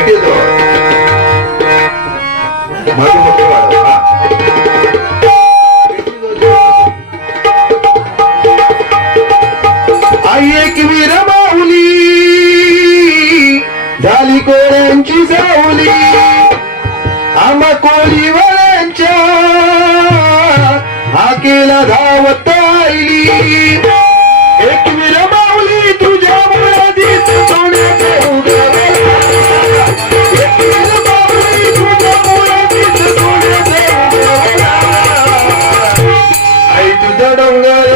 भेटेतो माझं मोठे वाढव हा आई एक वीर माऊली झाली कोळ्यांची सावली आम्हा कोळीवाल्यांच्या हाकेला धावत आली एक वीर माऊली तुझ्या मुळाधीच सोन्याचे उगवला एक वीर माऊली तुझ्या मुळाधीच सोन्याचे उगवला आई तुझा डोंगर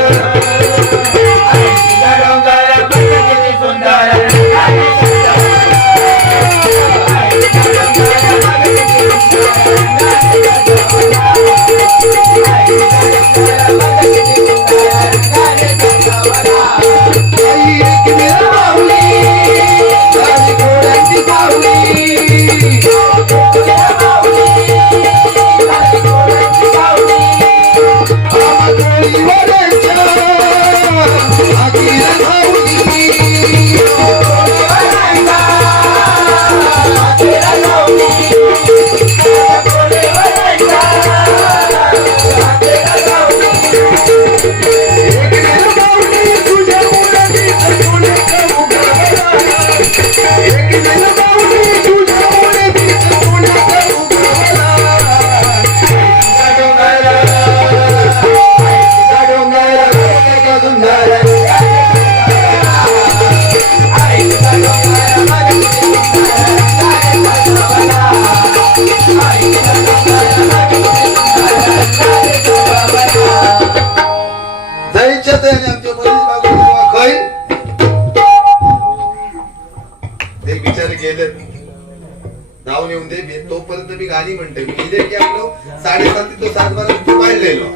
नाव नेऊन दे तोपर्यंत मी गाणी म्हणते मी की आपलं 7:30 ते 7:12 पाहिलेलो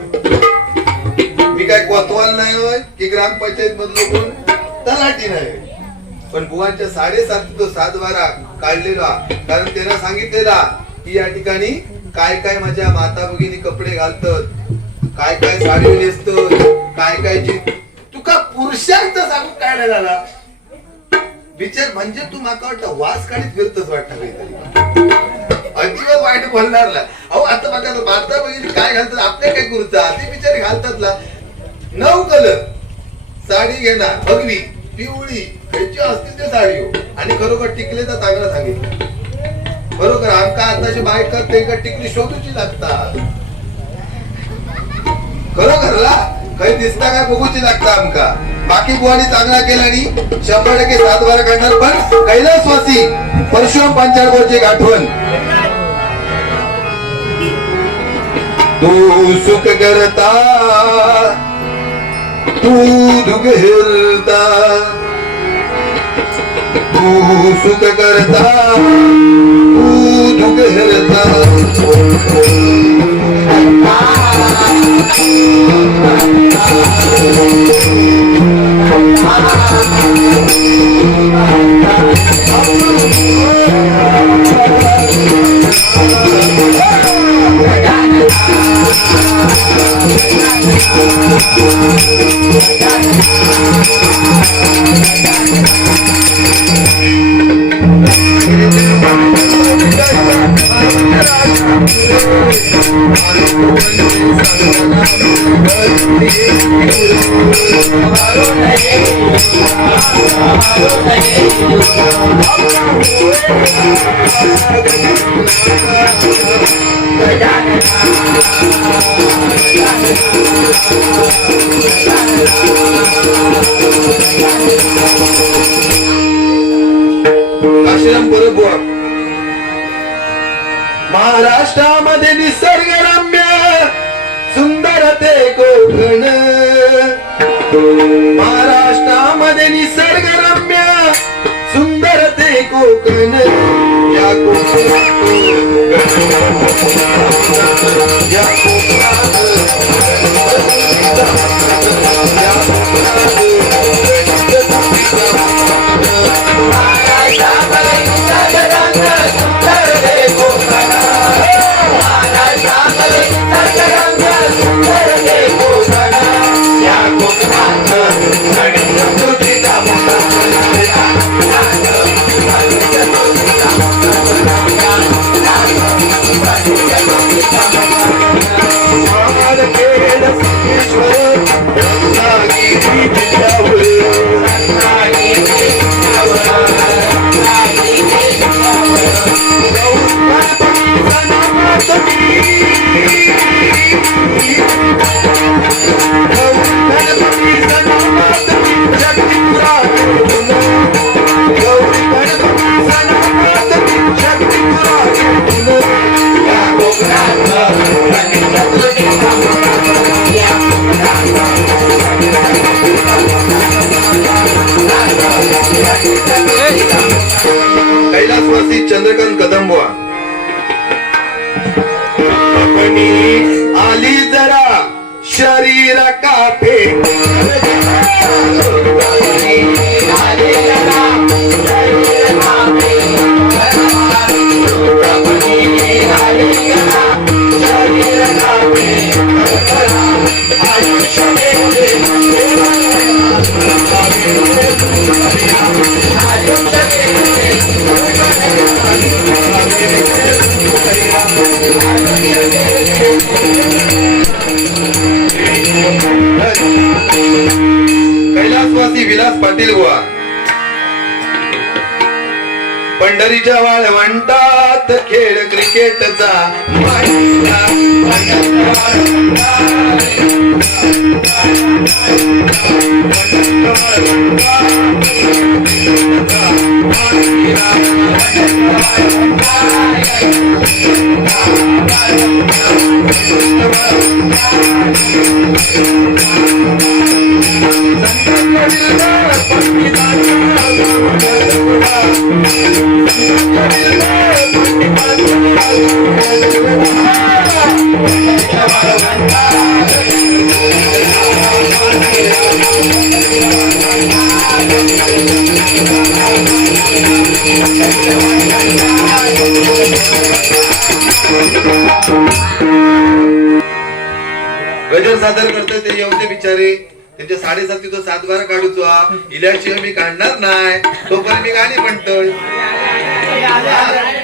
मी काय कोतवाल नाही होय की ग्रामपंचायत मधलो कोण तलाठी नाही पण बुवांच्या 7:30 ते 7:12 काढलेला कारण त्यांना सांगितलेला की या ठिकाणी काय काय माझ्या माता भगिनी कपडे घालतात काय काय साडी नेसतात काय काय जी तुका पुरुषांचं सांगू काय नाही झाला विचार म्हणजे तू माका वाटतं वास काढीत फिरतच वाटतं काहीतरी अजिबात वाईट बोलणार ना अहो आता बघा माता भगिनी काय घालतात आपल्या काय गुरुचा ते बिचारे घालतात ना 9 कलर साडी घेणार भगवी पिवळी ह्याची असतील ते साडी आणि खरोखर टिकले तर चांगलं सांगितलं बरोबर आमका आताची बायका ते टिकली शोधूची लागतात खरोखरला काही दिसता काय बघूची लागता आमका बाकी बुवानी चांगला केला आणि 100% 7:12 काढणार पण कैलासवासी परशुराम पांचाळगोरची आठवण तू सुख करता तू दुःख हिरता तू सुख करता तू दुःख हिरता महाराष्ट्रामध्ये निसर्गरम्य सुंदर ते कोकण महाराष्ट्रामध्ये निसर्गरम्य सुंदर ते कोकण या कैलासवासी चंद्रकांत कदम बुवा आली जरा शरीर काठे कैलासवासी विलास पाटील बुवा पंढरीच्या वाळवंटात खेळ क्रिकेटचा गजर सादर करतोय ते येऊ दे बिचारे त्यांच्या 7:30 तो 7:12 काढूचो इल्याशिवाय मी काढणार नाही तोपर्यंत मी गाणी म्हणतोय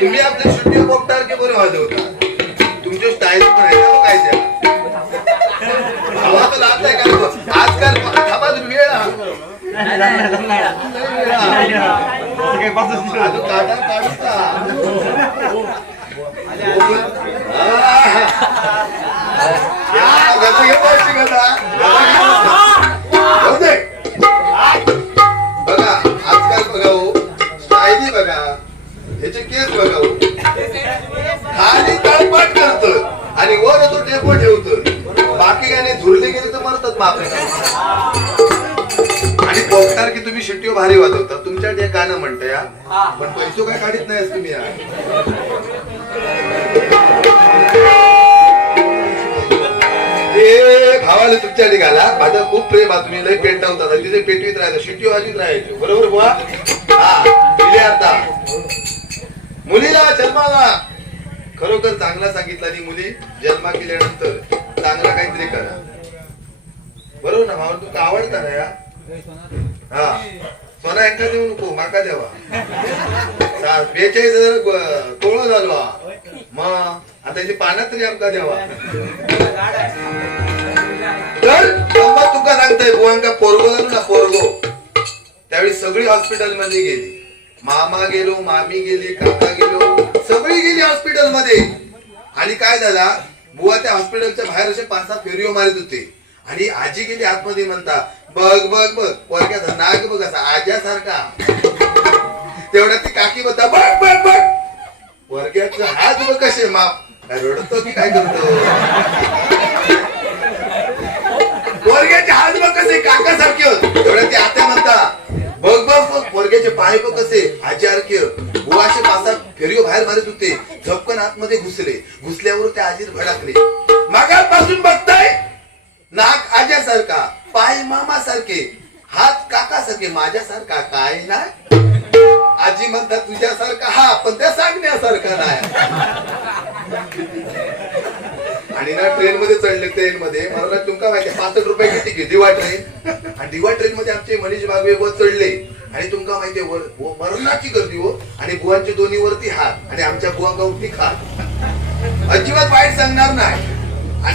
तुम्ही आपल्या शुद्धी पोपटार की बरं वाजवता तुमचे स्टाईल पण आहे ना काय द्या आवाज लाभ आहे का आजकाल थांबा वेळ काढा काढता बघा आजकाल बघा हो स्टाईली बघा ह्याचे केस बघा हो खाली तळपाट करत आणि वर तो टेपो ठेवतो बाकी काय नाही झुरले गेले तर मरतात मापे आणि पोपटार की तुम्ही शिट्टी भारी वाजवता तुमच्याकडे गाणं म्हणता या पण पैसो काय काढत नाहीस तुम्ही या भावाला तुमच्या निघाला माझं खूप प्रेम आहे तुम्ही लय पेटवतात तिथे पेटवीत राहायचं शिट्टी वाजवीत राहायचं बरोबर बुवा हा दिले आता मुलीला जन्माला खरोखर चांगला सांगितलं आणि मुली जन्मा केल्यानंतर चांगला काहीतरी करा बरोबर ना भावा तुला आवडता ना या हा सोना एका देऊ नको माका द्यावा 42,000 तोळ झालो मग आता इथे पाण्यात तरी आमका द्यावा तर तुका सांगताय बुवांका पोरगो झालो ना पोरगो त्यावेळी सगळी हॉस्पिटल मध्ये गेली मामा गेलो मामी गेली काका गेलो सगळी गेली हॉस्पिटल मध्ये आणि काय झाला बुवा त्या हॉस्पिटलच्या बाहेर असे 5-6 फेरियो मारित होते आणि आजी गेली आतमध्ये म्हणता बघ बघ बघ पोरग्याचा नाग बघ असा आज्यासारखा तेवढ्या ती काकी म्हणता बघ बघ बघ पोरग्याचा हात बघ कसे माप काय रडतो की काय करतो पोरग्याचे हात बघ कसे काका सारखे होत तेवढ्या ते आता म्हणता बघ बघ बघ पोरग्याचे पाय बघ कसे आजीसारखे बुवाचे 5-6 फेरियो बाहेर मारत होते झपकन आतमध्ये घुसल्यावर त्या आजीत भडकले मागापासून बघताय नाक आज्यासारखा पाय मामासारखे हात काकासारखे माझ्यासारखा काय नाही आजी म्हणतात तुझ्यासारखा हा पण त्या सांगण्यासारखा नाही आणि ना ट्रेन मध्ये चढले ट्रेन मध्ये मला तुमका माहिती 65 रुपयाची तिकीट दिवा ट्रेन आणि दिवा ट्रेन मध्ये आमचे मनीष बागवे वर चढले आणि तुमका माहिती मरणाची गर्दी हो आणि बुवांचे दोन्ही वरती हात आणि आमच्या बुवांका उठली खात अजिबात वाईट सांगणार नाही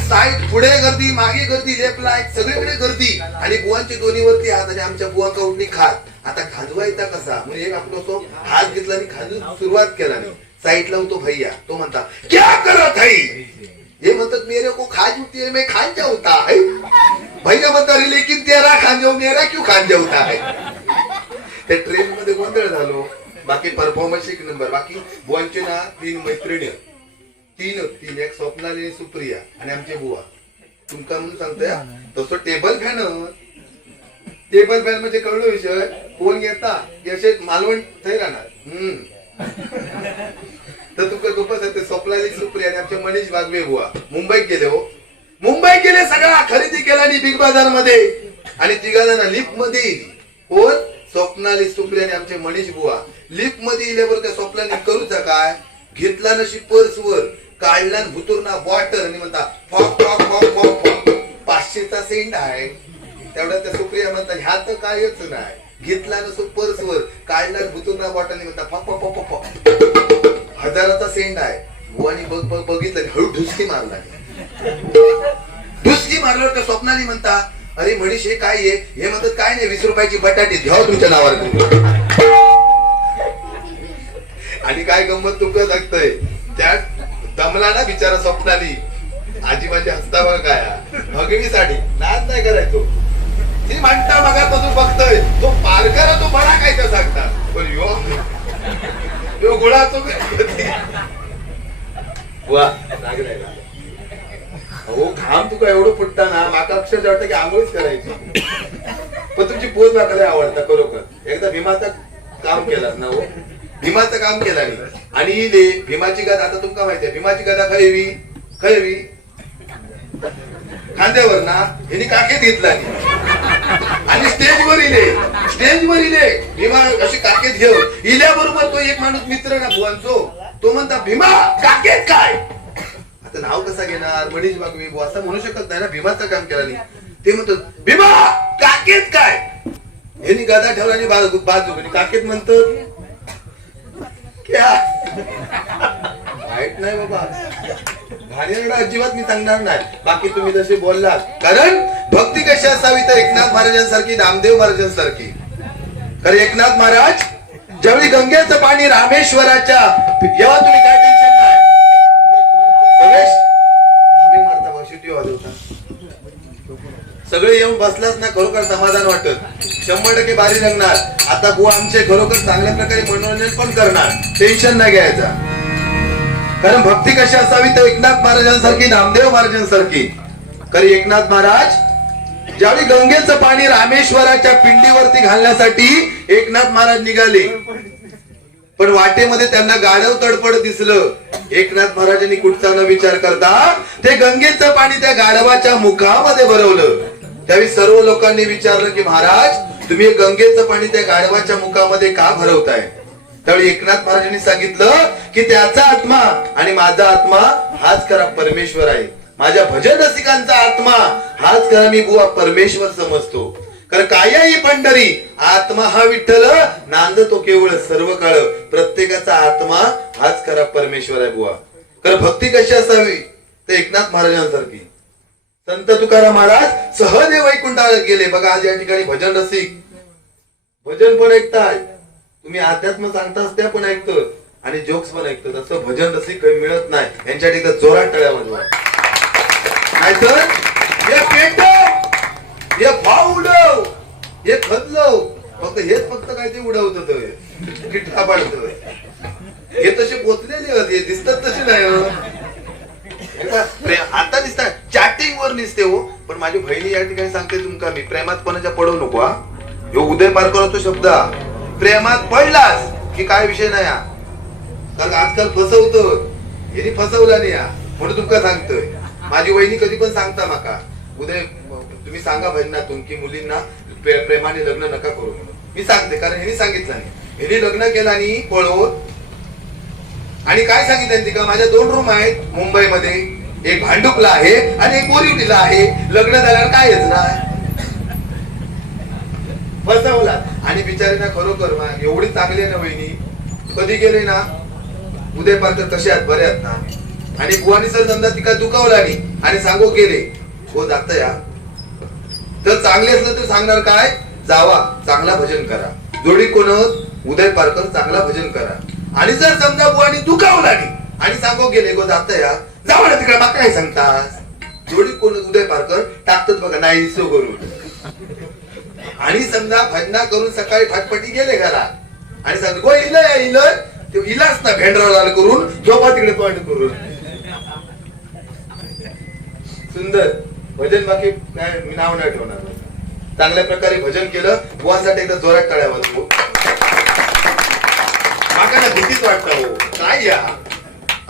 साईड पुढे गर्दी मागे गर्दी लेफ्टला सगळीकडे गर्दी आणि बुवांचे दोन्ही वरती हात आणि आमच्या बुवांका उठली खात आता खाजवायचा कसा म्हणजे एक आपला तो हात घेतला आणि खाजून सुरुवात केला साईडला तो भैया तो म्हणता क्या करत है ये म्हणतात मेरे को खाज होती है मैं खान जाऊता है भैया म्हणता रे लेकिन तेरा खान जाऊ मेरा क्यों खान जाऊता है ते ट्रेन मध्ये गोंधळ झालो बाकी परफॉर्मन्स 1 नंबर बाकी बुवांचे ना 3 मैत्रिणी तीन एक स्वप्नाली सुप्रिया आणि आमचे बुवा तुमका म्हणून सांगतोय तसं टेबल फॅन टेबल फॅन म्हणजे कळलो विषय कोण येता की असे मालवण थंय राहणार तर तुका तुपा स्वप्नाली सुप्री आणि आमचे मनीष बागवे बुवा मुंबईत गेले हो. मुंबईत गेले सगळा खरेदी केला बिग बाजार मध्ये आणि तिघांना लिफ्ट मध्ये इली. कोण स्वप्नाली सुप्री आणि आमचे मनीष बुवा लिफ्ट मध्ये इल्यावर त्या स्वप्नाली करूचा काय घेतला नशी पर्स वर काढला भुतुरना बॉटल आणि म्हणता फॉक फॉक फॉक फॉक फॉक 500चा सेंड आहे. तेवढा त्या सुप्रिया म्हणतात ह्या तर कायच नाही घेतला नसो पर्स वर काढला भुतुरना बॉटल आणि म्हणता फॉक फॉक फॉक फॉक 1000चा सेंड आहे. बुवानी बघितलं हळू ढुसकी मारला. ढुसकी मारल्यावर त्या स्वप्नाली म्हणता अरे मनीष हे काय आहे हे म्हणतात काय नाही 20 रुपयाची बटाटी घ्याव तुमच्या नावावर. आणि काय गंमत तुमचं सांगतोय त्या दमला ना बिचारा स्वप्नाली आजी माझी हसता बघा काय भगवी साडी नाच नाही करायचो ती म्हणता बघा तो बघतोय तो पारकर तो बडा काय तर सांगता पण यो गोळा तो वा लागलाय. हो घाम तुका एवढं फुटता ना माका अक्षरशः वाटतं की आंघोळीच करायची. पण तुमची पोच माका लय आवडता खरोखर. एकदा भीमाचं काम केलास ना हो भीमाचं काम केला आणि इले भीमाची गदा आता तुमका माहिती आहे भीमाची गदा खयवी खांद्यावर ना यांनी काकेत घेतला आणि स्टेजवर इले भीमा अशी काकेत घेऊन इल्याबरोबर तो एक माणूस मित्र ना भुवांचो तो म्हणता भीमा काकेत काय. आता नाव कसा घेणार मनीष बागवे बुवा असं म्हणू शकत नाही ना भीमाचं काम केला नाही. ते म्हणतो भीमा काकेत काय यांनी गदा ठेवला आणि बाजू काकेत म्हणतो वाईट नाही बाबा भाण्याकडे अजिबात मी सांगणार नाही. बाकी तुम्ही जसे बोललात कारण भक्ती कशी असावी तर एकनाथ महाराजांसारखी नामदेव महाराजांसारखी. कारण एकनाथ महाराज ज्यावेळी गंगेचं पाणी रामेश्वराच्या जेव्हा तुम्ही काय टेन्शन नाही सगळे येऊन बसलाच ना खरोखर समाधान वाटत 100% भारी रंगणार. आता बुवा आमचे खरोखर चांगल्या प्रकारे मनोरंजन पण करणार टेन्शन नाही घ्यायचा. कारण भक्ती कशी असावी तर एकनाथ महाराजांसारखी नामदेव महाराजांसारखी. कारण एकनाथ महाराज ज्यावेळी गंगेचं पाणी रामेश्वराच्या पिंडीवरती घालण्यासाठी एकनाथ महाराज निघाले पण वाटेमध्ये त्यांना गाढव तडफड दिसलं. एकनाथ महाराजांनी कुठचा न विचार करता ते गंगेचं पाणी त्या गाढवाच्या मुखामध्ये भरवलं. त्यावेळी सर्व लोकांनी विचारलं की महाराज तुम्ही गंगेचं पाणी त्या गाढवाच्या मुखामध्ये का भरवताय. त्यावेळी एकनाथ महाराजांनी सांगितलं की त्याचा आत्मा आणि माझा आत्मा हाच खरा परमेश्वर आहे. माझ्या भजन रसिकांचा आत्मा हाच खरा मी बुवा परमेश्वर समजतो. कारण कायाही पंढरी आत्मा हा विठ्ठल नांद तो केवळ सर्व काळ प्रत्येकाचा आत्मा हाच खरा परमेश्वर आहे बुवा. कारण भक्ती कशी असावी तर एकनाथ महाराजांसारखी. संत तुकाराम महाराज सहदेव वैकुंठाला गेले. बघा आज या ठिकाणी भजन रसिक भजन पण ऐकताय तुम्ही अध्यात्म सांगताच त्या पण ऐकतो आणि जोक्स पण ऐकतो. तसं भजन रसिक काही मिळत नाही. यांच्या ठिकाणी जोरात टाळ्या वाजवा नाहीतर हे पेटव हे भाव उडव हे खदलव फक्त हेच फक्त काय ते उडवत किटका पाडतोय. हे तसे पोचलेले होते दिसतात तसे नाही. आता दिसतात चॅटिंग वर दिसते हो पण माझी बहिणी या ठिकाणी सांगते तुमका मी प्रेमात कोणाच्या पडवू नको. हा उदय पार करतो शब्द प्रेमात पडलास की काय विषय नाही. कारण आजकाल फसवतो यांनी फसवला नाही म्हणून तुमका सांगतोय. माझी वहिनी कधी पण सांगता माका उदय तुम्ही सांगा बहिणीतून की मुलींना प्रेमाने लग्न नका करू. मी सांगते कारण ह्यांनी सांगितलं नाही. ह्यांनी लग्न केलं आणि पळवून आणि काय सांगितलं का माझ्या 2 रूम आहेत मुंबईमध्ये एक भांडुपला आहे आणि एक बोरिवलीला आहे. लग्न झाल्यावर कायच नाही फसवला. आणि बिचारी ना खरोखर एवढी चांगली आहे ना वहिनी कधी गेले ना उदय पारकर कसे आहेत बरे आहेत ना. आणि बुवानी सर समजा तिका दुखावला नाही आणि सांगू गेले हो जात या तर चांगले असलं तर सांगणार काय जावा चांगला भजन करा. जोडी कोण उदय पारकर चांगला भजन करा. आणि जर समजा बुवानी दुखावला नाही आणि सांगू गेले गो जात या जावा ना तिकडे मग काय सांगतास. जोडी कोण उदय पारकर टाकतात बघा नाही सो करून. आणि समजा भजना करून सकाळी फटफटी गेले घरात आणि सांगतो गो इलं इलाच ना भेंडरा लाल करून झोपा तिकडे तोंड करून. सुंदर भजन बाकी काय मी नाव नाही ठेवणार. चांगल्या प्रकारे भजन केलं. बुवासाठी एकदा जोरात टाळ्या वाजवू. माका ना भीतीच वाटतं हो. काय या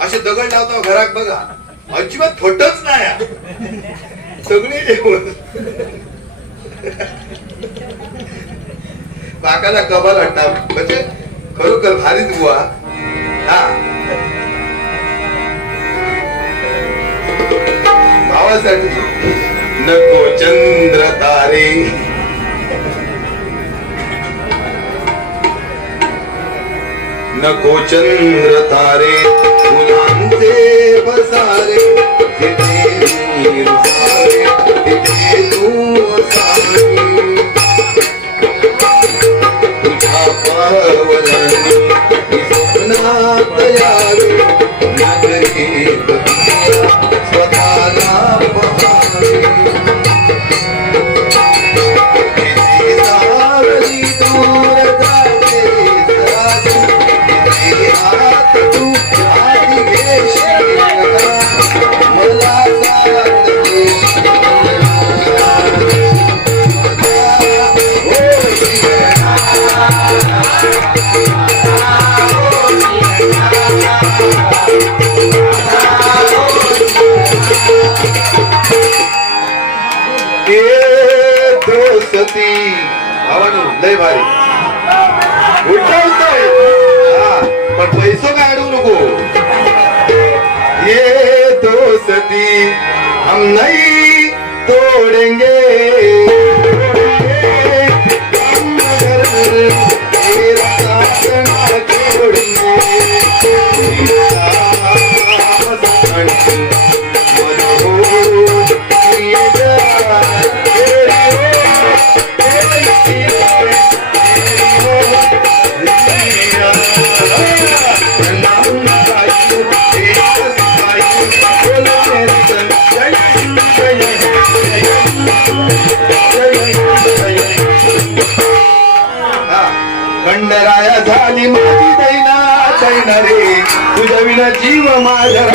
असे दगड लावतो घरात बघा, अजिबात फटच नाही सगळे जेवण. काकाला कबाल वाटणार म्हणजे खरोखर भारीच बुवा. हा भावासाठी नको चंद्र तारे, नको चंद्र तारे, फुलांचे बसारे, तिथे नीर सारे, तिथे तू सारे, तुझ्या पावलांनी स्वप्नात यावे, नगरीत स्वतःला पहावे. किती सावली दूर जाते सासू, किती हात तू आधी घेशील मला साथ देशील. दोस्ती भावानो लय भारी उठवतोय. पण पैसो काय अडवू नको. ये दोस्ती हम नहीं तोडेंगे, तेरा साथ ना छोड़ेंगे. खंडराया झाली माझी दैना दैना रे, तुझ्या विना जीव माझा.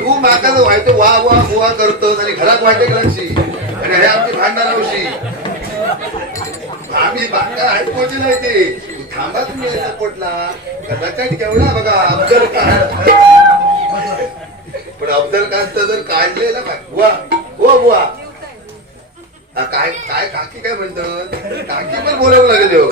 तू माका व्हायचं वा वा बुवा करतोस आणि घरात वाटे लागशी आणि हे आमची भांडण होशी. आम्ही बाका ऐकवची नाही ते. थांबा तुम्ही सपोर्टला कदाचित केवढा बघा अफजल खान. पण अफजल खान जर काढले ना बुवा हो बुवा काय काय काकी काय म्हणतात, काकी पण बोलावं लागेल हो.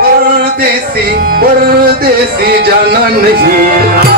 परदेसी परदेसी जाना नहीं,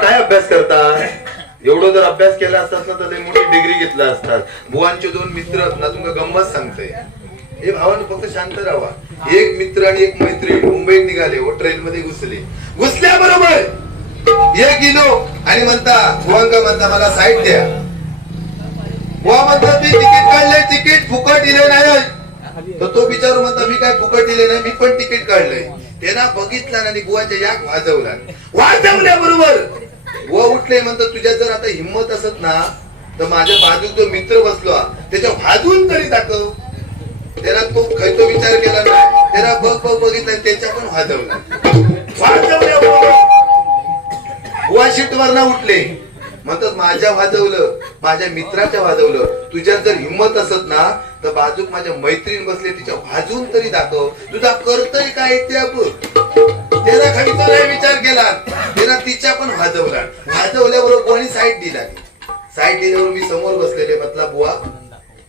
काय अभ्यास करता? एवढं जर अभ्यास केला असतात ना तर लई मोठी डिग्री घेतला असतात. बुवांचे दोन मित्र ना तुमका गंमत सांगते. हे भावानं फक्त शांत राहा. एक मित्र आणि एक मैत्रीण मुंबईत निघाले व ट्रेन मध्ये घुसल्याबरोबर एक गेलो आणि म्हणता बुवांका म्हणता मला साईड द्या. बुवा म्हणतात मी तिकीट काढलंय, तिकीट फुकट दिले नाही. तर तो बिचारू म्हणता मी काय फुकट दिले नाही, मी पण तिकीट काढलंय. त्यांना बघितला आणि बुवाच्या याक वाजवल्याबरोबर बुवा उठले. म्हणतात तुझ्या जर आता हिंमत असत ना तर माझ्या बाजूक जो मित्र बसलो त्याच्या वाजवून तरी दाखव. त्याला तो खैतो विचार केला नाही. त्याला बघितला त्याच्या पण वाजवल्याबरोबर बुवा शिटवर ना उठले. म्हणतात माझ्या वाजवलं, माझ्या मित्राच्या वाजवलं. तुझ्यात जर हिंमत असत ना तर बाजूक माझ्या मैत्रीण बसले तिच्या वाजवून तरी दाखव. तुझा करतोय काय ते बघ. त्याला खडीचा नाही विचार केला. त्याला तिच्या पण वाजवला. वाजवल्याबरोबर कोणी साईड दिला. साईड दिल्यावर मी समोर बसलेले. म्हटला बुवा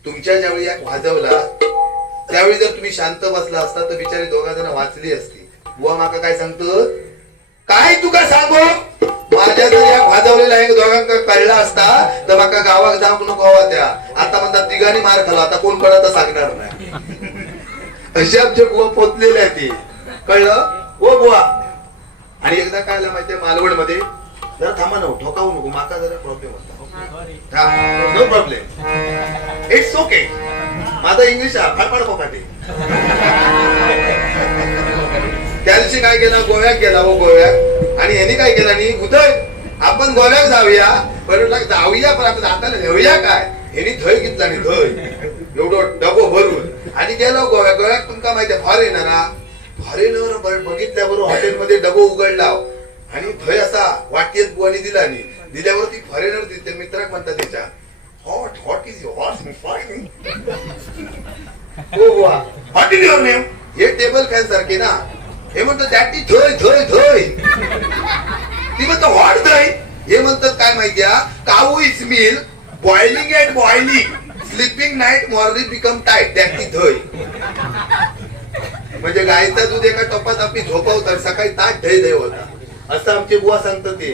तुमच्या ज्यावेळी या वाजवला त्यावेळी जर तुम्ही शांत बसला असता तर बिचारी दोघा जण वाचली असती. बुवा माका काय सांगतो काय तुका सांगू. माझ्या जर या वाजवलेला एक दोघांका कळला असता तर माका गावात जाऊ नको हवा त्या. आता म्हणतात तिघांनी मार खाला आता कोण कळत सांगणार नाही. असे आमचे बुवा पोचलेले आहे ते कळलं ओ बुवा. आणि एकदा काय माहितीये मालवण मध्ये जरा थांबा नको ठोकावू नको माका जरा प्रॉब्लेम होता. No problem it's okay. माझा इंग्लिश फाडफाड पोकाटे. त्या दिवशी काय केला गोव्यात गेला व गोव्यात आणि यांनी काय केलं आणि उदय आपण गोव्यात जाऊया पण जाऊया पण आपण जाताना नेऊया काय. यांनी धय घेतला आणि धय एवढं डबो भरून आणि गेलो गोव्यात. तुमका माहितीये फॉरेनर बघितल्याबरोबर हॉटेलमध्ये डबो उघडला आणि धय असा वाटेत बुवानी दिला आणि दिल्यावर ती फॉरेनर दिसते मित्राक म्हणतात त्याच्या what is what is your name. हे टेबल फॅन सारखे ना. हे म्हणतात दॅट इज धय धय धय. ती म्हणतात व्हॉट धय. हे म्हणतात काय माहितीये cow is milk boiling and boiling sleeping night morning become tight that is धय. म्हणजे गायचा दूध एका टपात आपली झोपवतात सकाळी ताट धय धय होता असं आमचे बुवा सांगतात ते.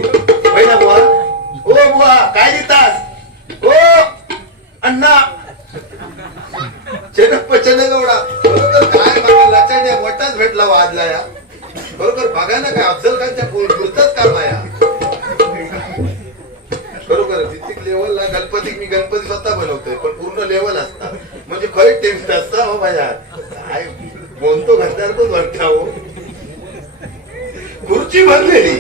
पहिला बुवा ओ बुवा काय देतास ओ अण्णा चेनगवडा बरोबर काय मला लचाड्या मोठाच भेटला वाजला या बरोबर. बघा ना काय अफजलखानच्या पुरतच काम आहे बरोबर. जितक लेवलला मी गणपती स्वतः बनवतोय पण पूर्ण लेवल असता म्हणजे खरी टेस्ट असता. हो माझ्या काय बोलतो घरदार तो भरता हो. खुर्ची भरलेली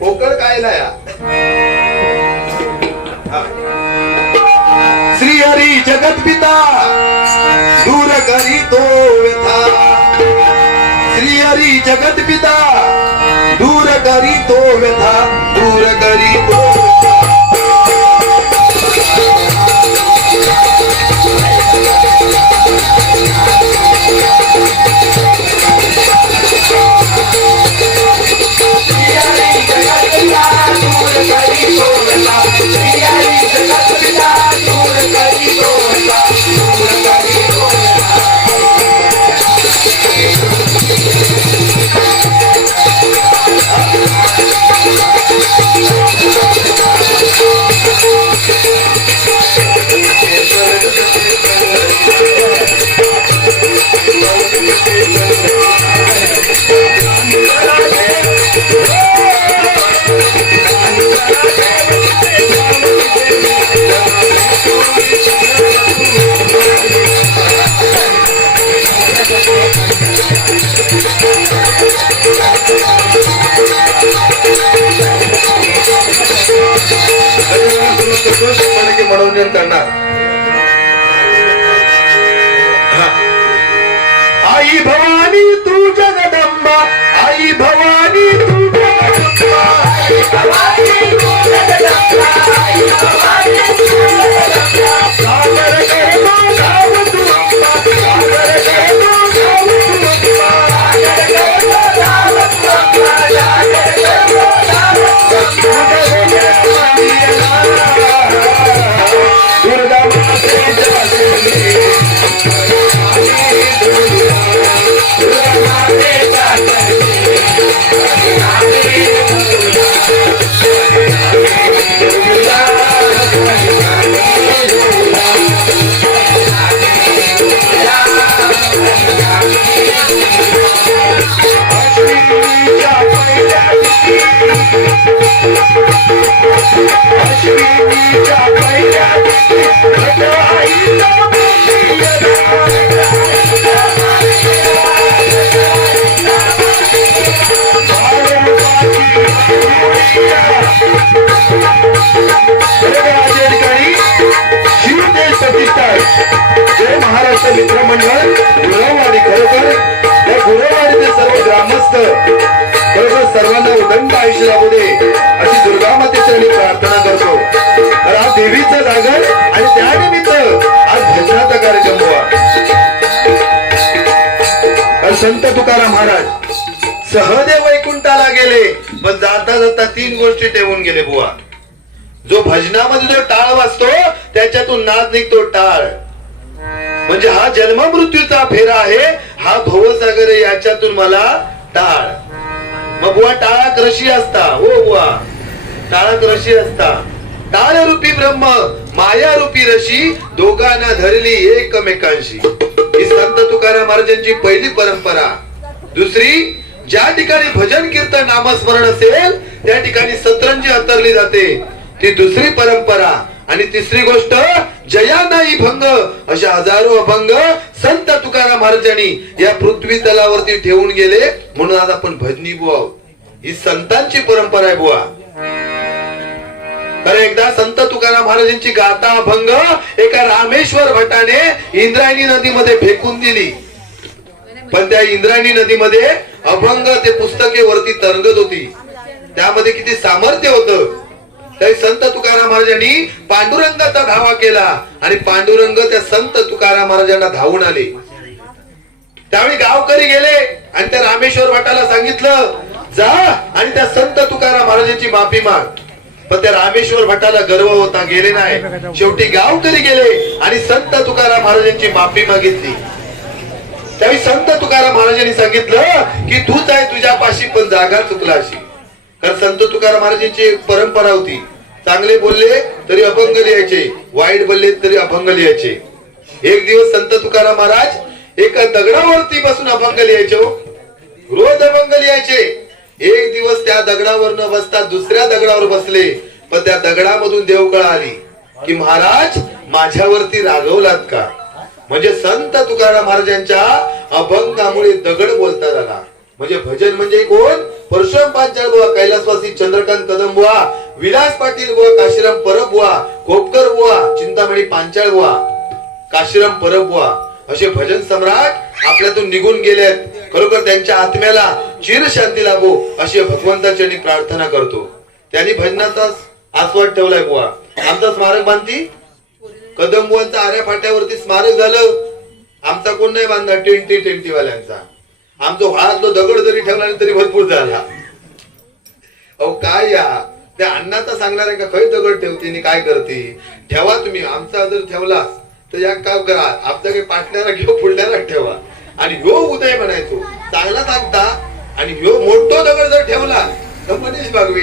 पोकळ कायला या. श्री हरी जगत पिता दूर करी तो व्यथा. श्री हरी जगत पिता दूर करी तो व्यथा दूर करी तो मनोरंजन करणार. आई भवानी तू जगदंबा आई भवानी तू जगदंबा आई भवानी तू जगदंबा आई भवानी तू जगदंबा. सागर गरबा गाव तू अप्पा सागर गरबा गाव तू अप्पा सागर गरबा गाव तू अप्पा सागर गरबा गाव तू अप्पा. दुर्गा माते जागली आयुष्य लाभू दे अशी दुर्गा मातेच्या प्रार्थना करतो. तर हा देवीचा जागर आणि त्यानिमित्त आज भजनाचा कार्यक्रम व्हावा. संत तुकाराम महाराज सहदेव वैकुंठाला गेले, पण जाता जाता 3 गोष्टी ठेवून गेले बुवा. जो भजनामध्ये जो टाळ वाजतो त्याच्यातून नाद निघतो टाळ. म्हणजे हा जन्म मृत्यूचा फेरा आहे, हा भवसागर याच्यातून मला टाळ. मग बुवा टाळाक रशी असता, हो बुवा टाळाक रशी असता. टाळ रूपी ब्रह्म माया रूपी रशी दोघांना धरली एकमेकांशी. ही संत तुकाराम महाराजांची पहिली परंपरा. दुसरी, ज्या ठिकाणी भजन कीर्तन नामस्मरण असेल त्या ठिकाणी सतरंजी अंतरली जाते, ती दुसरी परंपरा. आणि तिसरी गोष्ट, जया नाही भंग अशा हजारो अभंग संत तुकाराम महाराजांनी या पृथ्वी तलावरती ठेवून गेले. म्हणून आज आपण भजनी बुवा, ही संतांची परंपरा आहे बुवा. तर एकदा संत तुकाराम महाराजांची गाथा अभंग एका रामेश्वर भटाने इंद्रायणी नदीमध्ये फेकून दिली. पण त्या इंद्रायणी नदीमध्ये अभंग ते पुस्तके वरती तरंगत होती. त्यामध्ये किती सामर्थ्य होतं. त्यावेळी संत तुकाराम महाराजांनी पांडुरंगाचा धावा केला आणि पांडुरंग त्या संत तुकाराम महाराजांना धावून आले. त्यावेळी गावकरी गेले आणि त्या रामेश्वर भटाला सांगितलं, जा आणि त्या संत तुकाराम महाराजांची माफी माग. पण त्या रामेश्वर भटाला गर्व होता, गेले नाही. शेवटी गावकरी गेले आणि संत तुकाराम महाराजांची माफी मागितली. त्यावेळी संत तुकाराम महाराजांनी सांगितलं की तूच आहे तुझ्या पाशी, पण जागा चुकला अशी. कारण संत तुकाराम महाराजांची परंपरा होती, चांगले बोलले तरी अभंग लिहायचे, वाईट बोलले तरी अभंग लिहायचे. एक दिवस संत तुकाराम महाराज एका दगडावरती बसून अभंग लिहायचे, रोज अभंग लिहायचे. एक दिवस त्या दगडावर न बसता दुसऱ्या दगडावर बसले. पण त्या दगडामधून देवकळा आली की महाराज माझ्यावरती रागवलात का. म्हणजे संत तुकाराम महाराजांच्या अभंगामुळे दगड बोलता झाला. म्हणजे भजन म्हणजे कोण, परशुराम पांचाळ बुवा, कैलासवासी चंद्रकांत कदम बुवा, विलास पाटील बुवा, काशीराम परब बुवा, खोपकर बुवा, चिंतामणी पांचाळ बुवा, काशीराम परब बुवा असे भजन सम्राट आपल्यातून निघून गेलेत. खरोखर त्यांच्या आत्म्याला चिर शांती लाभो अशी भगवंताची प्रार्थना करतो. त्यांनी भजनाचा आस्वाद ठेवलाय बुवा. आमचा स्मारक बांधती कदम बुवांचा आऱ्या फाट्यावरती स्मारक झालं. आमचा कोण नाही बांधला, 2020 वाल्यांचा. आमचा व्हाळातलो दगड जरी ठेवला तरी भरपूर झाला. अहो काय या त्या अण्णाचा सांगणार आहे का, खै दगड ठेवते आणि काय करते. ठेवा तुम्ही, आमचा जर ठेवला तर या काम करा, आपल्या काही पाटल्याला घेऊ पुढल्याला ठेवा आणि ह्यो उदय म्हणायचो चांगला सांगता. आणि ह्यो मोठो दगड जर ठेवला तर मनीष बागवे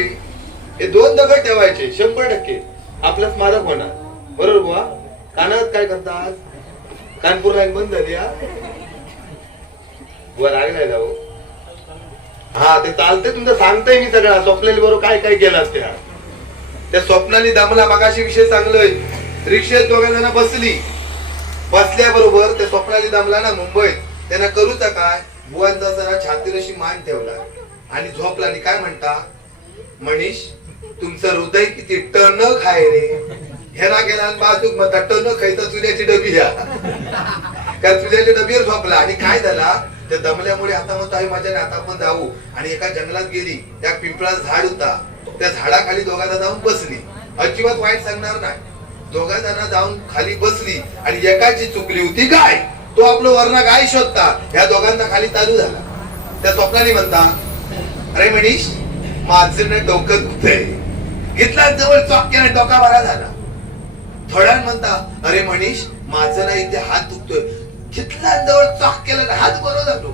हे 2 दगड ठेवायचे, 100% आपलं स्मारक होणार. बरोबर बुवा. कानात काय करतात, कानपूर लाईन बंद झाली वर लागलाय जाऊ. हा ते चालतंय तुमचं, सांगतोय मी सगळं. स्वप्नाली बरोबर काय काय केलं त्या स्वप्नाली दमला. मगाशी विषय चांगलोय. रिक्षेत 2 जण बसली, बसल्याबरोबर त्या स्वप्नाली दमला ना मुंबईत. त्यांना करूचा काय, बुवांचा जरा छातीर अशी मान ठेवला आणि झोपला. आणि काय म्हणता, मनीष तुमचं हृदय किती टन खाय रे. ह्याला गेला बाजूक म्हणता टन खायचा चुल्याची डबी या. कारण चुल्याच्या डबीवर झोपला. आणि काय झाला, त्या दमल्यामुळे आता म्हणतो आहे माझ्याने आता आपण जाऊ. आणि एका जंगलात गेली, त्या पिंपळाचं झाड होता, त्या झाडाखाली 2 जण जाऊन बसली. अजिबात वाईट सांगणार नाही. 2 जण जाऊन खाली बसली आणि एकाची चुकली होती गाय. तो आपलं वर्ण गाय शोधता, ह्या दोघांचा खाली चालू झाला. त्या स्वप्नाली म्हणता, अरे मनीष माझं डोकं दुखतंय. घेतला जवळ चॉक्याने डोका बरा झाला. थोड्या म्हणता, अरे मनीष माझं नाही इथे हात दुखतोय. घेतला जवळ चॉक केला हात बरोबर झालो.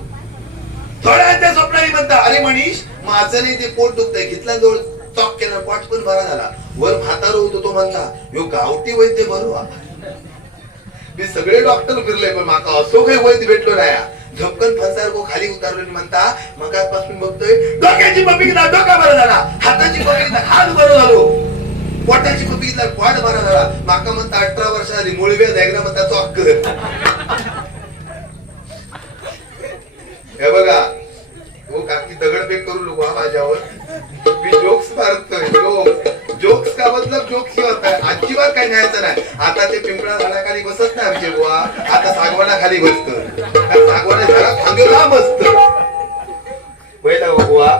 थोड्या त्या स्वप्नाली म्हणता, अरे मनीष माझं नाही ते पोट दुखतंय. घेतला जवळ चॉक केला, पोट पण बरा झाला. वर म्हातारा होतो तो म्हणता, यो गावठी वैद्य बरोबर. मी सगळे डॉक्टर फिरले पण माका असो काही वैद्य भेटलो नाही. झपकन फसारको खाली उतारलो आणि म्हणता, मगापासून बघतोय डोक्याची पपी घेतला डोका बरा झाला, हाताची पपी घेतला हात बरो झालो, पोटाची पपी घेतला पोट बरा झाला. माका म्हणता 18 वर्ष आली मुळव्या जायला म्हणता चॉक. हे बघा वो काकी दगडफेक करू नको माझ्यावर. मी जोक्स मारतोय. जोक्स का मतलब जोक्स ही होता है. अजिबात काही न्यायचं नाही. आता ते पिंपळा झाडाखाली बसत नाही आमचे बुवा, आता सागवाना खाली बसत. सागवाना झाडा खांद्याला मस्त. पहिला बुवा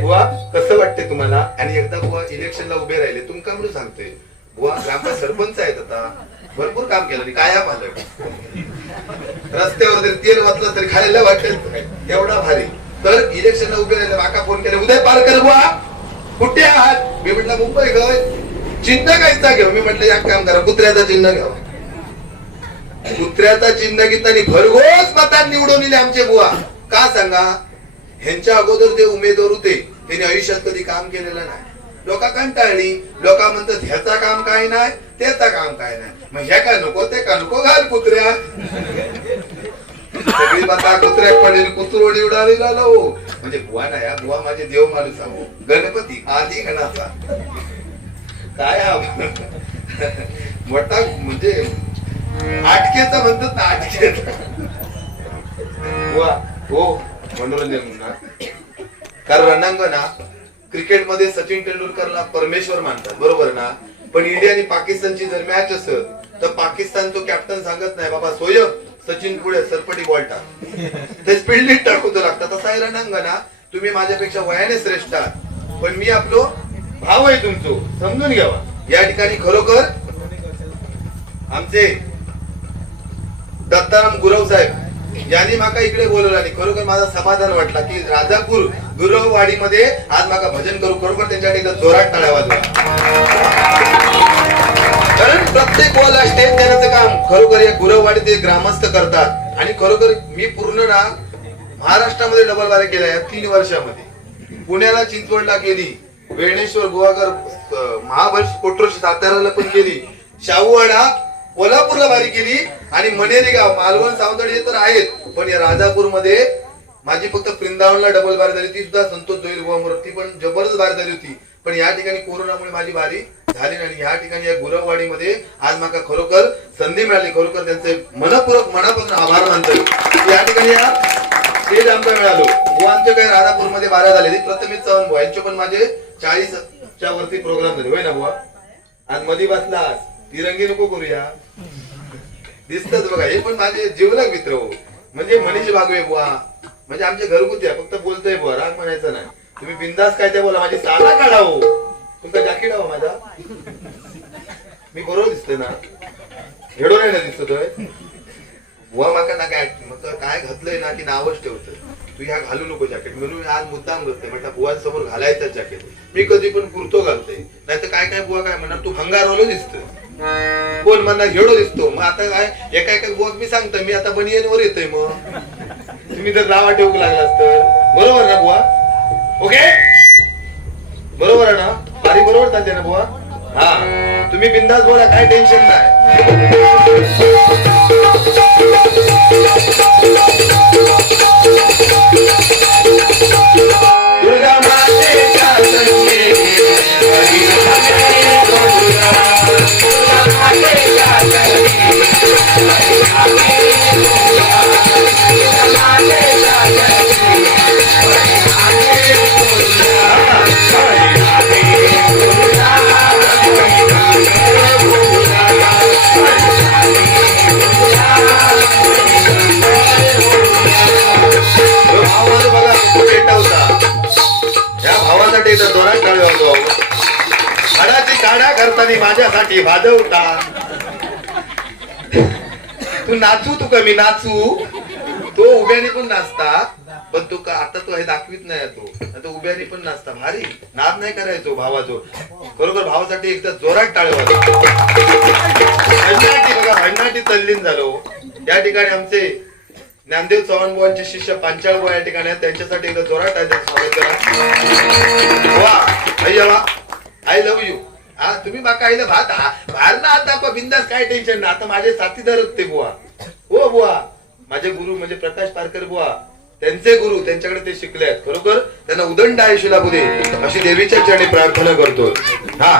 बुवा कसं वाटते इलेक्शनला उभे राहिले तुमका म्हणून सांगतोय बुवा ग्रामपंचायत सरपंच आहेत आता भरपूर काम केलं आणि काय आलं रस्त्यावर जरी तेल वाचलं तरी खायला वाटेल एवढा भारी तर इलेक्शनला उभे राहिले माका फोन केले उदय पारकर बुवा कुठे आहात मी म्हटलं मुंबई गय चिन्ह कायचा घेऊ मी म्हटलं एक काम करा कुत्र्याचा चिन्ह घ्यावा कुत्र्याचा चिन्ह घेताना भरघोस मतांनी निवडून दिले आमचे बुवा का सांगा ह्यांच्या अगोदर जे उमेदवार होते त्यांनी आयुष्यात कधी काम केलेलं नाही लोक कंटाळली लोक म्हणतात ह्याचा काम काय नाही त्याचा काम काय नाही मग ह्या का नको ते का नको घाल कुत्र्या सगळी बाता कुत्र्यात पडलेली कुत्रोडी उडाली झालो म्हणजे बुवा नाही बुवा माझे देव माणूस आहो गणपती आधी गणाचा काय हा मोठा म्हणजे आटकेचा म्हणतात ना आटकेचा बुवा हो मनोरंजन ना कारण रणांगणा क्रिकेटमध्ये सचिन तेंडुलकरला परमेश्वर मानतात बरोबर ना पण इंडिया आणि पाकिस्तानची जर मॅच असत तर पाकिस्तान तो कॅप्टन सांगत नाही बाबा सोयब सचिन पुढे सरपटी बॉल टाक ते स्पीडली टाकू तो लागतात तसा आहे रणांगणा तुम्ही माझ्यापेक्षा वयाने श्रेष्ठ आहात पण मी आपलो भाव आहे तुमचो समजून घ्यावा या ठिकाणी खरोखर आमचे दत्ताराम गुरव साहेब यांनी माका इकडे बोलवलं आणि खरोखर माझा समाधान वाटला की राजापूर गुरववाडीमध्ये आज माका भजन करू खरोखर त्यांच्याकडे जोरात टाळ्या वाजवा कारण प्रत्येक वॉल स्टेज देण्याचं काम खरोखर या गुरववाडी ते ग्रामस्थ करतात आणि खरोखर मी पूर्ण ना महाराष्ट्रामध्ये डबल बारे केल्या 3 वर्षामध्ये पुण्याला चिंचवडला केली वेणेश्वर गुहागर महाबळेश्वर कोट्रोशी साताऱ्याला पण केली शाहूवाडा कोल्हापूरला बारी केली आणि मनेरी गाव मालवण सावंतवाडी तर आहेत पण या राजापूरमध्ये माझी फक्त वृंदावनला डबल बारी झाली ती सुद्धा संतोष जोईल ती पण जबरदस्त बारी झाली होती पण या ठिकाणी कोरोनामुळे माझी बारी झाली नाही या ठिकाणी या गुरववाडीमध्ये आज माका खरोखर संधी मिळाली खरोखर त्यांचे मनपूर्वक मनापासून आभार मानतोय या ठिकाणी या स्टेज आमचा मिळालो बुवांचे काही राजापूरमध्ये बारा झाले प्रथमेश चव्हाण बुवा यांचे पण माझे 40च्या वरती प्रोग्राम झाले होय ना बुवा आज मध्ये बसला तिरंगी नको करूया दिसतच बघा हे पण माझे जीवलग मित्र हो म्हणजे मनीष बागवे बुवा म्हणजे आमचे घरगुती आहे फक्त बोलतोय बुवा राग म्हणायचं नाही तुम्ही बिंदास काय ते बोला माझी साला काढा हो तुमचा जॅकेट हवा माझा मी बरोबर दिसतोय ना हेडो नाही ना दिसतोय बुवा माका ना काय घातलंय ना की नावच ठेवतोय तू ह्या घालू नको जॅकेट म्हणून आज मुद्दाम घालतोय म्हटलं बुवांसमोर घालायचं जॅकेट मी कधी पण कुर्तो घालतोय नाही तर काय काय बुवा काय म्हणणार तू भंगारवालो दिसतोय कोण म्हणणार हेडो दिसतो मग आता काय एका एका बुवा मी सांगतोय मी आता बनियनवर येतोय मग तुम्ही जर नावा ठेवू लागलास तर बरोबर ना बुवा ओके बरोबर आहे ना बारी बरोबर चालते ना बुवा हा तुम्ही बिंदास बोला काय टेन्शन नाही दुर्गा मातेच्या संगे माझ्यासाठी वाजवता तू नाचू तू कमी नाचू तो उभ्याने पण नाचता पण तो आता तो हे दाखवित नाही तो उभ्याने पण नाचता भारी नाद नाही करायचो भावाचो बरोबर भावासाठी एकदा जोरात टाळे वाजव बघा भन्नाटी तल्लीन झालो या ठिकाणी आमचे ज्ञानदेव चव्हाण बुवांचे शिष्य पांचाळ बुवा या ठिकाणी त्यांच्यासाठी एकदा जोरात टाळ्यांचं स्वागत करा वा भैया आय लव्ह यू हा तुम्ही बाका आईला बाहेर ना आता बिंदास काय टेन्शन ना आता माझे साथीदार ते बुवा हो बुवा माझे गुरु म्हणजे प्रकाश पारकर बुवा त्यांचे गुरु त्यांच्याकडे ते शिकले आहेत खरोखर त्यांना उदंड आयुष्य लागू दे अशी देवीच्या चरणी प्रार्थना करतो हा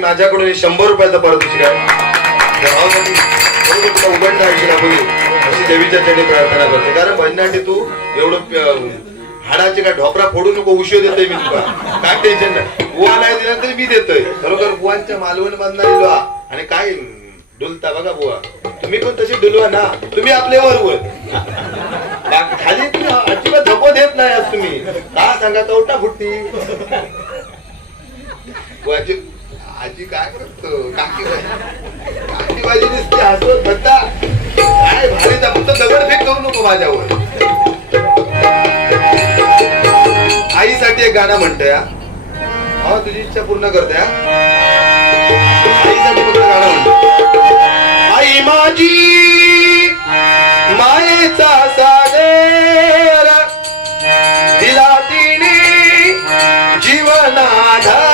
माझ्याकडून 100 रुपयाचा पारितोषिक आहे. उघड अशी देवीच्या चरणी प्रार्थना करते. कारण भजनासाठी तू एवढं हाडाचे काय ढोपरा फोडू नको, उशीर देतोय मी तुला, काय टेन्शन नाही. बुवा नाही दिला तरी मी देतोय. खरोखर बुवांच्या मालवण बांधणारी लोहा आणि काय डुलता बघा बुवा, तुम्ही पण तशी डुलवा ना, तुम्ही आपल्यावर खाली तुम्ही अजिबात धपो देत नाही आज तुम्ही. का सांगा तवटा फुटती आजी काय करतो, काकी भाजी दिसते हसवत म्हणता काय भारी फक्त दगडफेक करू नको माझ्यावर. आईसाठी एक गाणं म्हणतोय. हा तुझी इच्छा पूर्ण करते. आईसाठी फक्त गाणं म्हणतो. आई माझी मायेचा सागर दिला तिने जीवनाधार.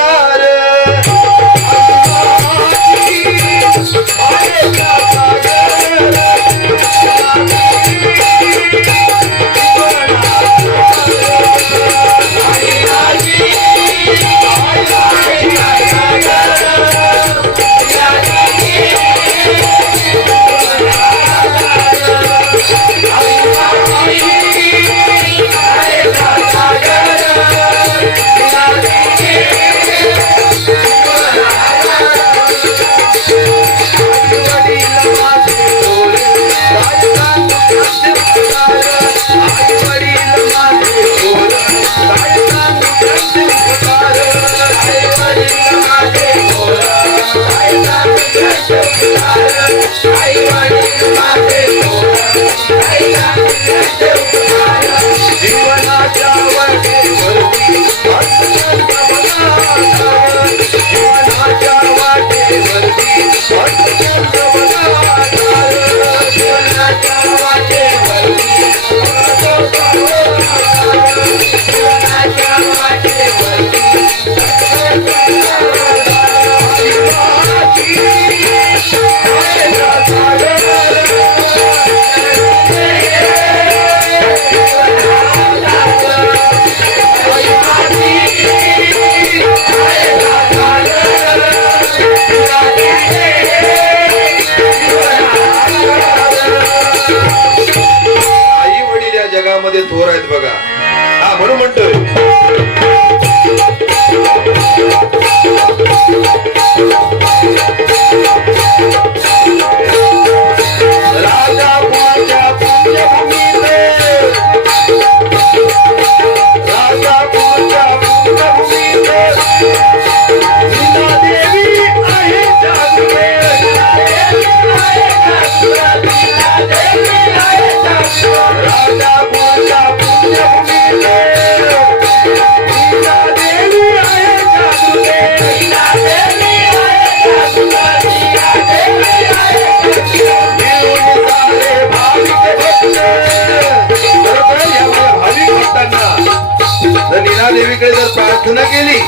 थोर आहेत बघा. हा म्हणून म्हणतोय देवीकडे जर प्रार्थना केली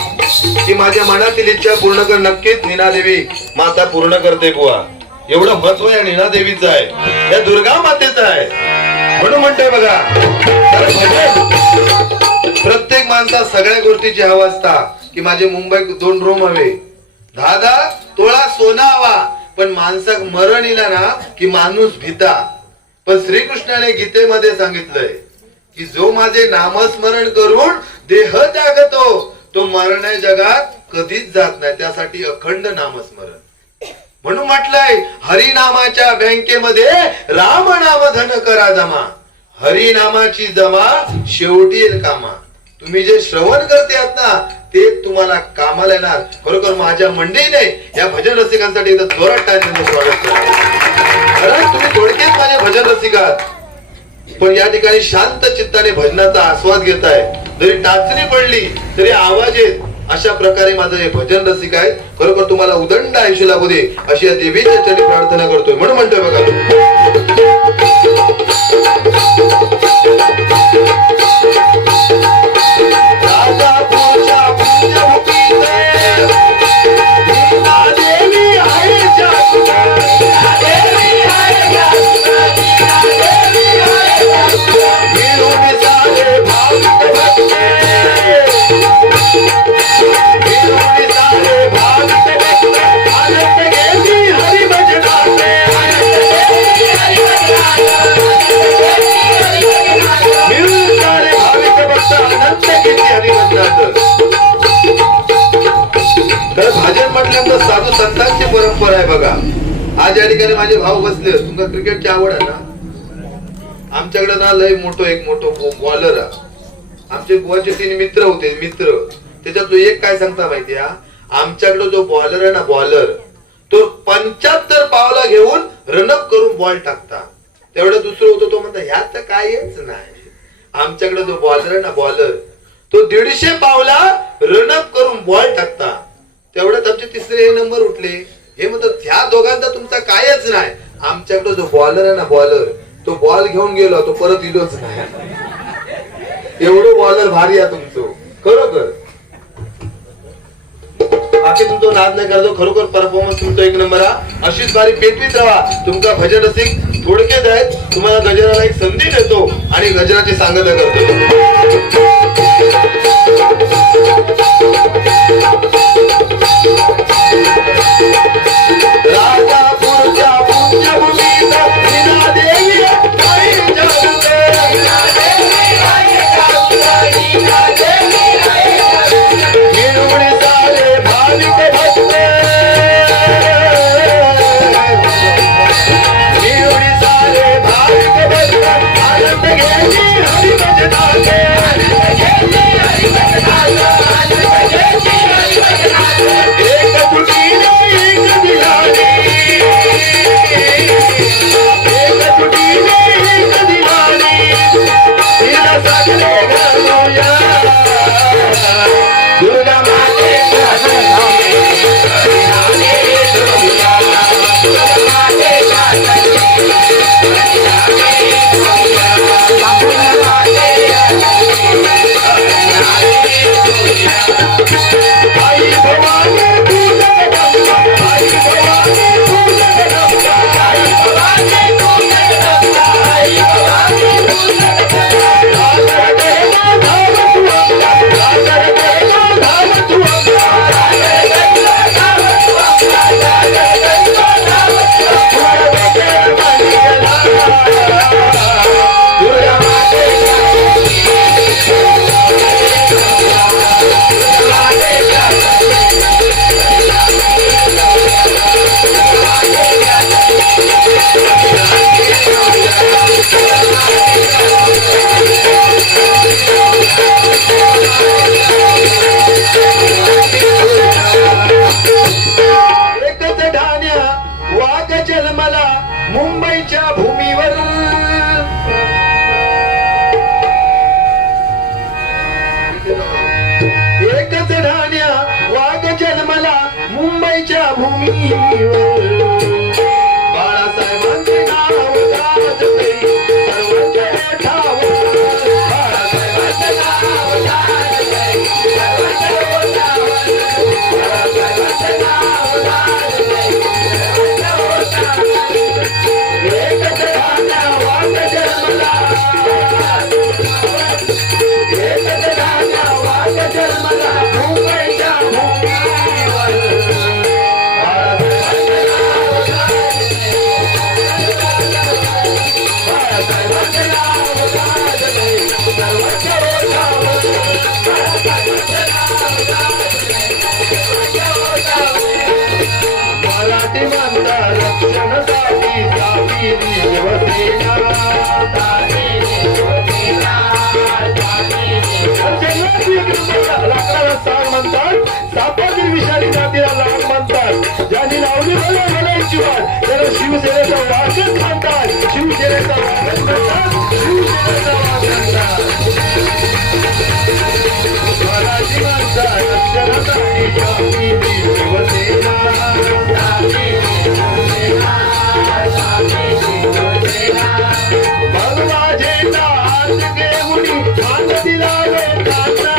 की माझ्या मनातील इच्छा पूर्ण कर, नक्कीच नीनादेवी माता पूर्ण करते बुवा. एवढं महत्व या नीनादेवीचं आहे, या दुर्गा मातेचं आहे. म्हणून म्हणतोय बघा, प्रत्येक माणसात सगळ्या गोष्टीची हवा असता की माझे मुंबईत 2 रूम हवे, 10 तोळा सोना हवा. पण माणसाक मरण इला ना की माणूस भीता. पण श्रीकृष्णाने गीतेमध्ये सांगितलंय की जो माझे नामस्मरण करून देह त्यागतो तो मरण जगात कधीच जात नाही. त्यासाठी अखंड नामस्मरण. म्हणून म्हटलंय हरिनामाच्या बँकेमध्ये राम नाम धन करा जमा. हरिनामाची जमा शेवटी येईल कामा. तुम्ही जे श्रवण करते आहात ना ते तुम्हाला कामाला येणार. खरोखर माझ्या मंडळीने या भजन रसिकांसाठी एकदा जोरात टाळ्यांचं स्वागत करा. कारण तुम्ही थोडक्यात माझे भजन रसिक आहात, पण या ठिकाणी शांत चित्ताने भजनाचा आस्वाद घेताय. जरी टाचणी पडली तरी आवाज येत, अशा प्रकारे माझं हे भजन रसिक आहे. खरोखर तुम्हाला उदंड आयुष्य लाभू दे अशी या देवीच्या चरणी प्रार्थना करतोय. म्हणून म्हणतोय बघा, राजापूरच्या पुण्यभूमीत मीना देवी आहे मिळून सारे भाविक भक्त, मिळून सारे भाविक भक्त आनंद घेती हरिभजनाचे, मिळून सारे भाविक भक्त आनंद घेती हरिभजनाचं. तर भजन म्हटल्यानंतर साधू संतांची परंपरा आहे बघा. आज या ठिकाणी माझे भाऊ बसले. तुमका क्रिकेटची आवड आहे ना? आमच्याकडे ना लय मोठो बॉलर आहे. आमचे गोवाचे 3 मित्र होते. मित्र त्याच्यात एक काय सांगता माहिती आहे, आमच्याकडे जो बॉलर आहे ना, बॉलर तो 75 पावला घेऊन रनअप करून बॉल टाकता. तेवढं दुसरं होतं तो म्हणता ह्यात कायच नाही. आमच्याकडे जो बॉलर आहे ना, बॉलर तो 150 पावला रनअप करून बॉल टाकता. तेवढ्यात आमचे 3रे नंबर उठले. हे म्हणतात ह्या दोघांचा तुमचा कायच नाही. आमच्याकडे जो बॉलर आहे ना, बॉलर तो बॉल घेऊन गेलो, तो परत इलोच नाही. एवढं बॉलर भारी आहे तुमचं. खरोखर बाकी तुमचा नाद नाही करतो. खरोखर परफॉर्मन्स तुमचा 1 नंबर आहे. अशीच बारी पेटवीत राहा. तुमचा भजन रसिक थोडक्यात आहेत. तुम्हाला गजराला एक संधी देतो आणि गजराची सांगता करतो. राजापूरच्या पुण्यभूमीत मीना देवी आहे जागृते, मिळून सारे भाविक भक्त, मिळून सारे भाविक भक्त आनंद घेती हरिभजनाचे, एक तुटीने एक दिलाने, एक तुटीने एक दिलाने, तिला सगळे घालूया दुर्गा मातेच्या आई भवानी तू जगदंबा, आई भवानी तू जगदंबा, आई भवानी तू जगदंबा, आई भवानी तू जगदंबा. सागर देवा धाम तू अंगा, सागर देवा धाम तू अंगा, सागर देवा धाम तू अंगा, सागर देवा धाम तू अंगा. वचन मंगला दुर्गा मातेच्या एकच ढाण्या वाघ जन्मला मुंबईच्या भूमीवर, एकच ढाण्या वाघ जन्मला मुंबईच्या भूमीवर, बाळासाहेबांचे नाव गाजते सर्वत्र ठावर, बाळासाहेबांचे नाव गाजते सर्वत्र ठावर, बाळासाहेबांचे नाव गाजते सर्वत्र ठावर. एकच ढाण्या वाघ जन्मला, एकच ढाण्या वाघ जन्मला मुंबईच्या भूमीवर, बाळासाहेबांचे नाव गाजते बाळासाहेबांचे नाव गाजते सर्वत्र ठावर, बाळासाहेबांचे नाव गाजते सर्वत्र ठावर. मराठी माता रक्षणासाठी सावित्री शिवसेना, सावित्री शिवसेना, सावित्री शिवसेना. लाकडाला साग म्हणतात. लावली मला म्हणायची वाट त्याला शिवसेनेचा वाटच म्हणतात शिवसेनेचा वाटच म्हणतात शिवसेनेचा वाट म्हणतात मराठी माणसा लक्षणासाठी शिवसेना मग माझे हात घेऊन मान दिला लोकांना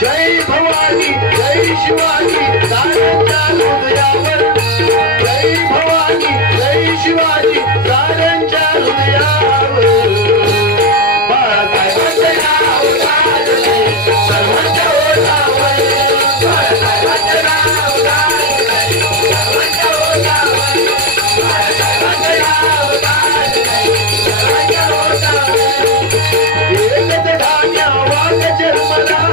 जय भवानी जय शिवाजी साऱ्यांच्या हृदयावर जय भवानी जय शिवाजी साऱ्यांच्या हृदयावर बाळासाहेबांचे नाव गाजले सर्वांच्या ओठावर बाळासाहेबांचे नाव गाजले सर्वांच्या ओठावर बाळासाहेबांचे नाव गाजले सर्वांच्या ओठावर एकच धान्य वाट जन्मला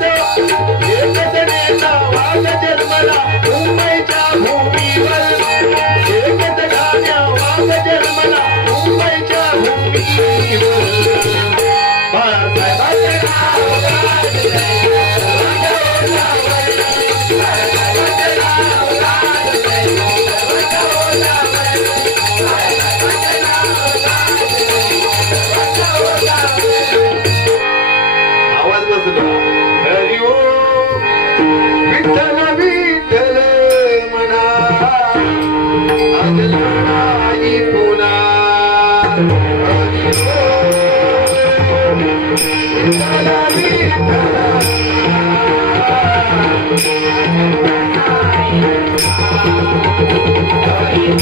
एकच नेता वाट जन्मला मुंबईच्या भूमीवर एकच धान्य वाट जन्मला मुंबईच्या भूमीवर बाळासाहेबांचे नाव गाजले सर्वांच्या ओठावर बाळासाहेबांचे नाव गाजले सर्वांच्या ओठावर बाळासाहेबांचे नाव गाजले सर्वांच्या ओठावर आवाज बसला हरी ओम विठ्ठल विठ्ठल म्हणा आज लढाई पुन्हा हरी ओम विठ्ठल विठ्ठल हरी हरी